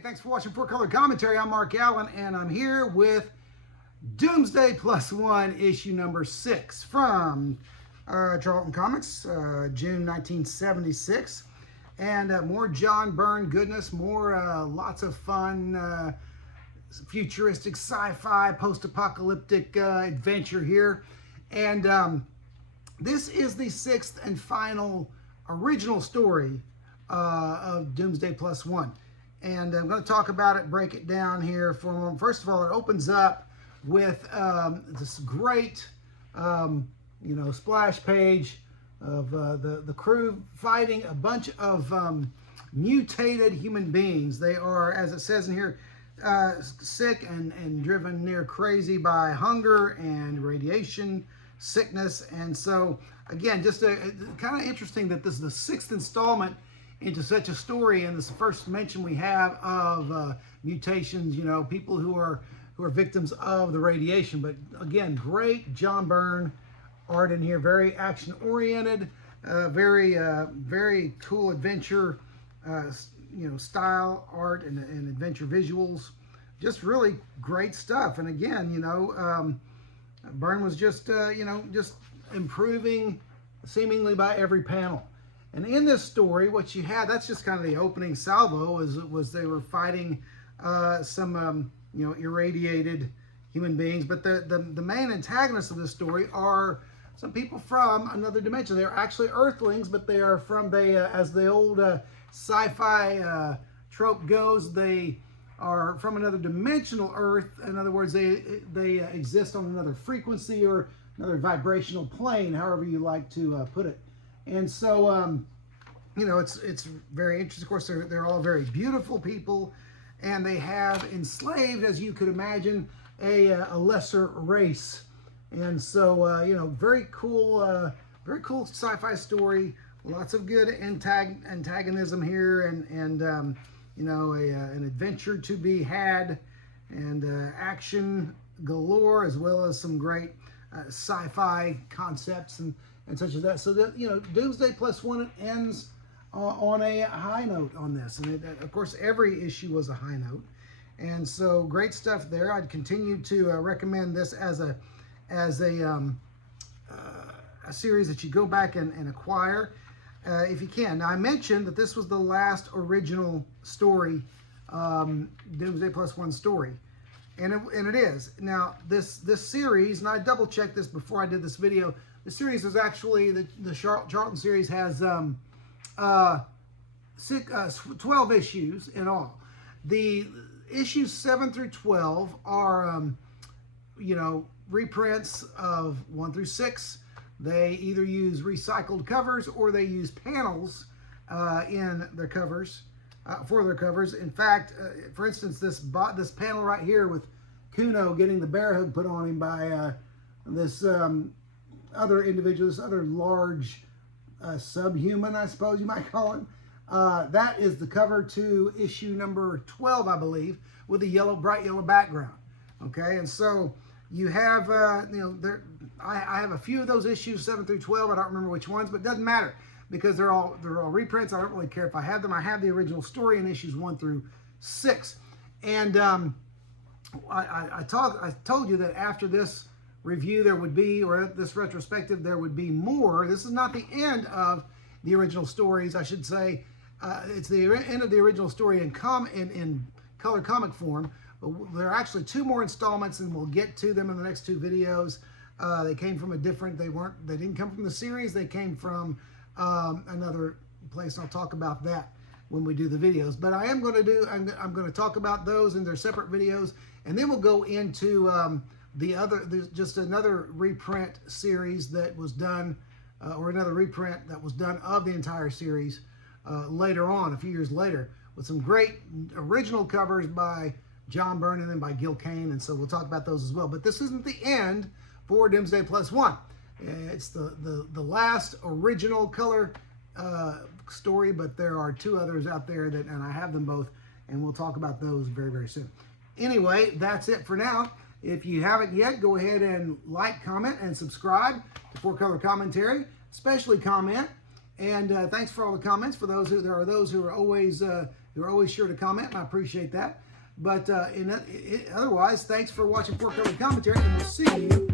Hey, thanks for watching 4-Color Commentary. I'm Mark Allen, and I'm here with Doomsday +1, issue number 6 from Charlton Comics, June 1976. And more John Byrne goodness, more lots of fun, futuristic sci-fi, post-apocalyptic adventure here. And this is the 6th and final original story of Doomsday +1. And I'm going to talk about it, break it down here for a moment. First of all, it opens up with this great, splash page of the crew fighting a bunch of mutated human beings. They are, as it says in here, sick and driven near crazy by hunger and radiation sickness. And so, again, just kind of interesting that this is the 6th installment into such a story, and this is the first mention we have of mutations, people who are victims of the radiation. But again, great John Byrne art in here, very action oriented, very cool adventure style art and adventure visuals, just really great stuff. And again, Byrne was just improving seemingly by every panel. And in this story, what you had, that's just kind of the opening salvo, was they were fighting some irradiated human beings. But the main antagonists of this story are some people from another dimension. They're actually Earthlings, but they are from, as the old sci-fi trope goes, they are from another dimensional Earth. In other words, they exist on another frequency or another vibrational plane, however you like to put it. And so, it's very interesting. Of course, they're all very beautiful people, and they have enslaved, as you could imagine, a lesser race. And so, very cool sci-fi story. Lots of good antagonism here, and an adventure to be had, and action galore, as well as some great sci-fi concepts and such as that. So that, Doomsday +1 ends on a high note on this, and of course every issue was a high note. And so great stuff there. I'd continue to recommend this as a series that you go back and acquire if you can. Now, I mentioned that this was the last original story, Doomsday +1 story, and it is. Now this series, and I double checked this before I did this video, the series is actually, the Charlton series has 12 issues in all. The issues 7 through 12 are, reprints of 1 through 6. They either use recycled covers or they use panels in their covers, for their covers. In fact, for instance, this panel right here with Kuno getting the bear hug put on him by this other individual, this other large subhuman, I suppose you might call him. That is the cover to issue number 12, I believe, with a bright yellow background. Okay, and so you have, I have a few of those issues 7 through 12. I don't remember which ones, but it doesn't matter because they're all reprints. I don't really care if I have them. I have the original story in issues 1 through 6, and I told you that after this review there would be, or this retrospective, there would be more. This is not the end of the original stories, I should say. It's the end of the original story in color comic form, but there are actually 2 more installments, and we'll get to them in the next 2 videos. They came from they didn't come from the series, they came from another place, and I'll talk about that when we do the videos. But I'm going to talk about those in their separate videos, and then we'll go into there's just another reprint series that was done, or another reprint that was done of the entire series later on, a few years later, with some great original covers by John Byrne and then by Gil Kane. And so we'll talk about those as well. But this isn't the end for Doomsday +1. It's the last original color story, but there are 2 others out there and I have them both, and we'll talk about those very, very soon. Anyway, that's it for now. If you haven't yet, go ahead and like, comment, and subscribe to 4-Color Commentary, especially comment. And thanks for all the comments. For those there are those who are always You're always sure to comment, and I appreciate that. But otherwise, thanks for watching Four Covered Commentary, and we'll see you